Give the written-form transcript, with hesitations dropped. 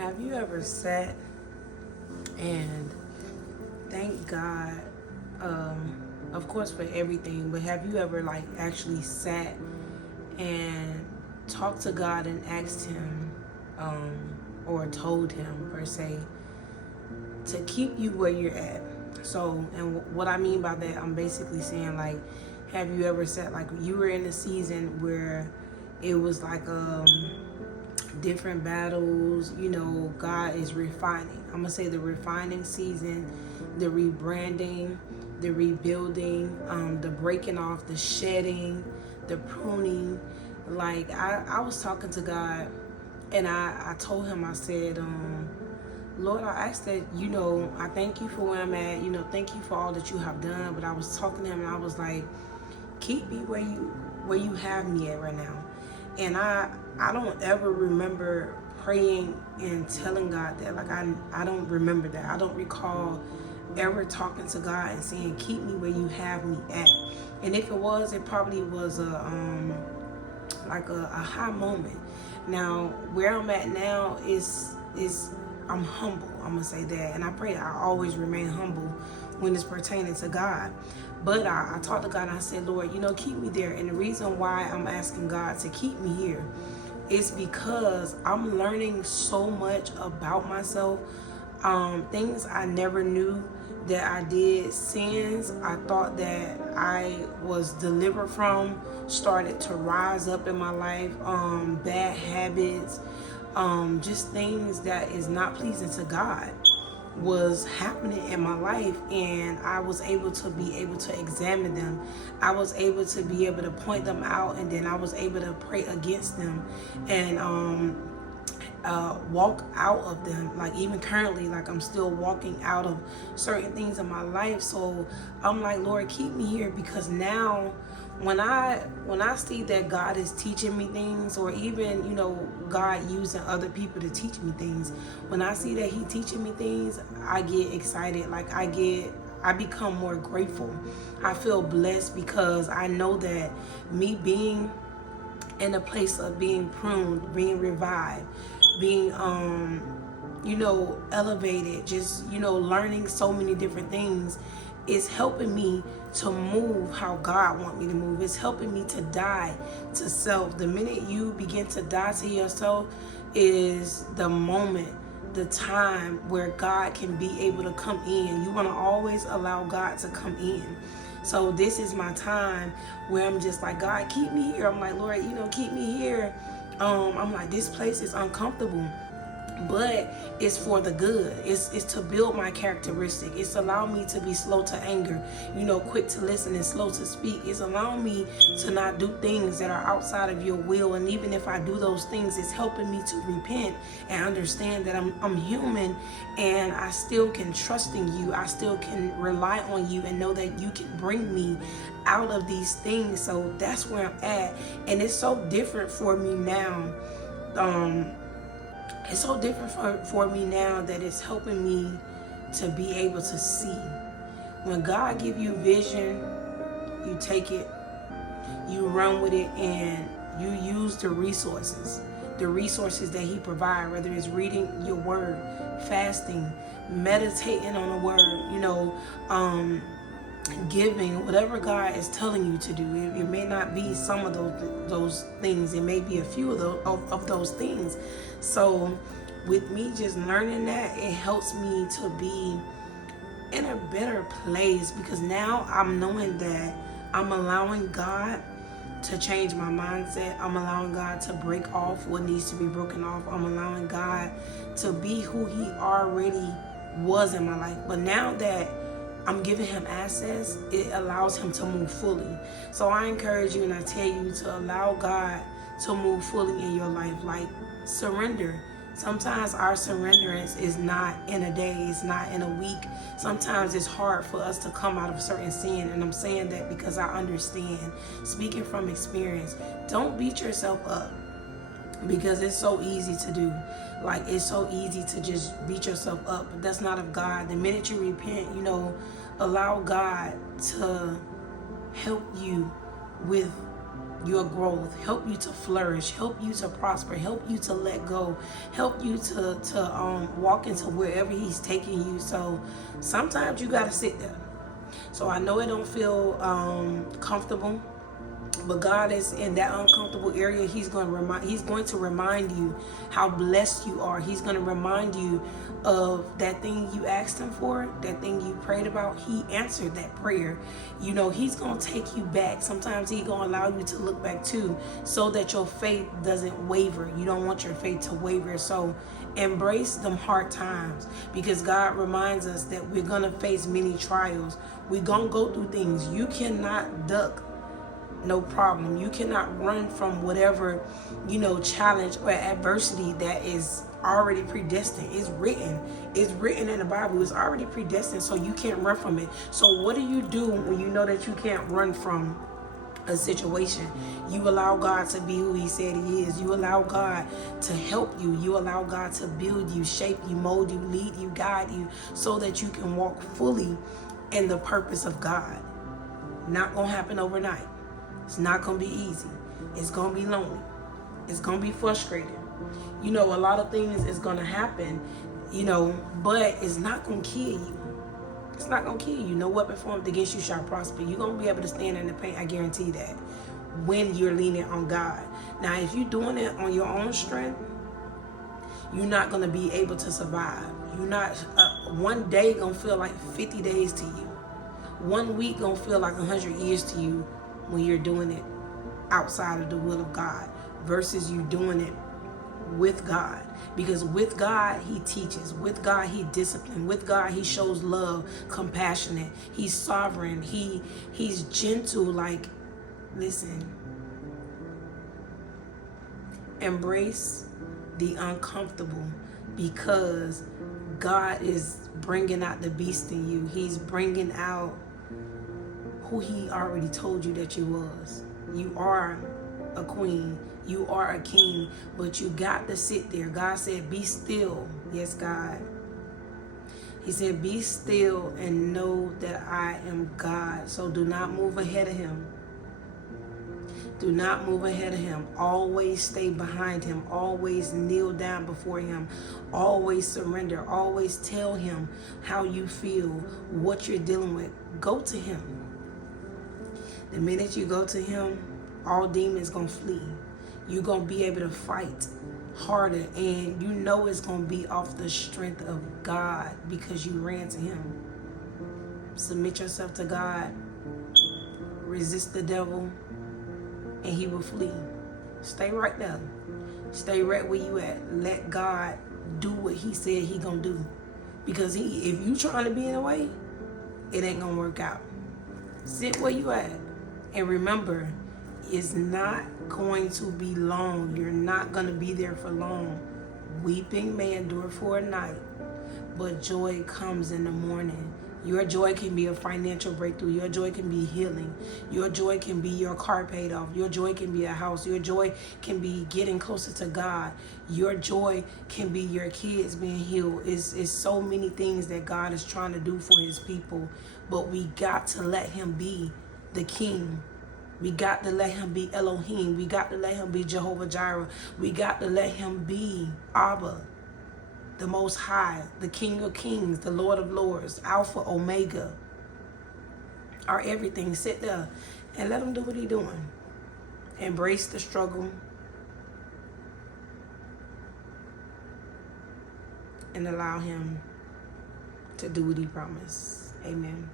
Have you ever sat and thank God, of course, for everything, but have you ever actually sat and talked to God and asked Him, or told Him per se, to keep you where you're at? So, and what I mean by that, I'm basically saying, have you ever sat, you were in a season where it was different battles, God is refining. I'm gonna say the refining season, the rebranding, the rebuilding, the breaking off, the shedding, the pruning. I was talking to God, and I told Him, I said, Lord, I ask that, I thank you for where I'm at, thank you for all that you have done. But I was talking to Him, and I was like, keep me where you have me at right now. And I don't ever remember praying and telling God that. I don't remember that. I don't recall ever talking to God and saying, keep me where you have me at. And if it was, it probably was a high moment. Now where I'm at now is I'm humble. I'm gonna say that, and I pray I always remain humble when it's pertaining to God. But I talked to God, and I said, Lord, keep me there. And the reason why I'm asking God to keep me here is because I'm learning so much about myself. Things I never knew that I did, sins I thought that I was delivered from, started to rise up in my life, bad habits, just things that is not pleasing to God was happening in my life, and I was able to examine them. I was able to be able to point them out, and then I was able to pray against them and walk out of them. Even currently, I'm still walking out of certain things in my life. So I'm like, Lord, keep me here, because now when I see that God is teaching me things, or even God using other people to teach me things, when I see that He teaching me things, I get excited. I become more grateful. I feel blessed, because I know that me being in a place of being pruned, being revived, being elevated, just learning so many different things, is helping me to move how God wants me to move. It's helping me to die to self. The minute you begin to die to yourself is the moment, the time where God can be able to come in. You want to always allow God to come in. So this is my time where I'm just like, God, keep me here. I'm like, Lord, keep me here. I'm like, this place is uncomfortable, but it's for the good. It's to build my characteristic. It's allowing me to be slow to anger, quick to listen and slow to speak. It's allowing me to not do things that are outside of your will. And even if I do those things, it's helping me to repent and understand that I'm human, and I still can trust in you. I still can rely on you and know that you can bring me out of these things. So that's where I'm at. And it's so different for me now. It's so different for me now that it's helping me to be able to see. When God give you vision, you take it, you run with it, and you use the resources that He provide, whether it's reading your word, fasting, meditating on the word, giving, whatever God is telling you to do. It may not be some of those things. It may be a few of those things. So with me just learning that, it helps me to be in a better place, because now I'm knowing that I'm allowing God to change my mindset. I'm allowing God to break off what needs to be broken off. I'm allowing God to be who He already was in my life. But now that I'm giving Him access, it allows Him to move fully. So I encourage you, and I tell you to allow God to move fully in your life. Surrender. Sometimes our surrenderance is not in a day, it's not in a week. Sometimes it's hard for us to come out of certain sin, and I'm saying that because I understand, speaking from experience. Don't beat yourself up, because it's so easy to do. It's so easy to just beat yourself up, but that's not of God. The minute you repent, allow God to help you with your growth, help you to flourish, help you to prosper, help you to let go, help you to walk into wherever he's taking you. So sometimes you got to sit there. So I know it don't feel comfortable, but God is in that uncomfortable area. He's going to remind you how blessed you are. He's going to remind you of that thing you asked him for, that thing you prayed about. He answered that prayer. You know, he's going to take you back. Sometimes he's going to allow you to look back too, so that your faith doesn't waver. You don't want your faith to waver. So embrace them hard times, because God reminds us that we're going to face many trials. We're going to go through things. You cannot duck no problem. You cannot run from whatever, challenge or adversity that is already predestined. It's written in the Bible. It's already predestined, so you can't run from it. So what do you do when you know that you can't run from a situation? You allow God to be who he said he is. You allow God to help you. You allow God to build you, shape you, mold you, lead you, guide you, so that you can walk fully in the purpose of God. Not gonna happen overnight. It's not going to be easy. It's going to be lonely. It's going to be frustrating. A lot of things is going to happen, but it's not going to kill you. It's not going to kill you. No weapon formed against you shall prosper. You're going to be able to stand in the pain. I guarantee that, when you're leaning on God. Now, if you're doing it on your own strength, you're not going to be able to survive. You're not, one day going to feel like 50 days to you. 1 week going to feel like 100 years to you, when you're doing it outside of the will of God versus you doing it with God. Because with God, he teaches. With God, he disciplines. With God, he shows love, compassionate. He's sovereign. He's gentle. Like, listen, embrace the uncomfortable, because God is bringing out the beast in you. He's bringing out who he already told you that you was. You are a queen. You are a king. But you got to sit there. God said, be still. Yes, God. He said, be still and know that I am God. So do not move ahead of him. Do not move ahead of him. Always stay behind him. Always kneel down before him. Always surrender. Always tell him how you feel, what you're dealing with. Go to him. The minute you go to him, all demons gonna flee. You're gonna be able to fight harder, and it's gonna be off the strength of God, because you ran to him. Submit yourself to God. Resist the devil, and he will flee. Stay right there. Stay right where you at. Let God do what he said he gonna do. Because if you trying to be in the way, it ain't gonna work out. Sit where you at. And remember, it's not going to be long. You're not going to be there for long. Weeping may endure for a night, but joy comes in the morning. Your joy can be a financial breakthrough. Your joy can be healing. Your joy can be your car paid off. Your joy can be a house. Your joy can be getting closer to God. Your joy can be your kids being healed. It's so many things that God is trying to do for his people, but we got to let him be the king. We got to let him be Elohim. We got to let him be Jehovah Jireh. We got to let him be Abba, the Most High, the King of Kings, the Lord of Lords, Alpha, Omega, our everything. Sit there and let him do what he's doing. Embrace the struggle and allow him to do what he promised. Amen.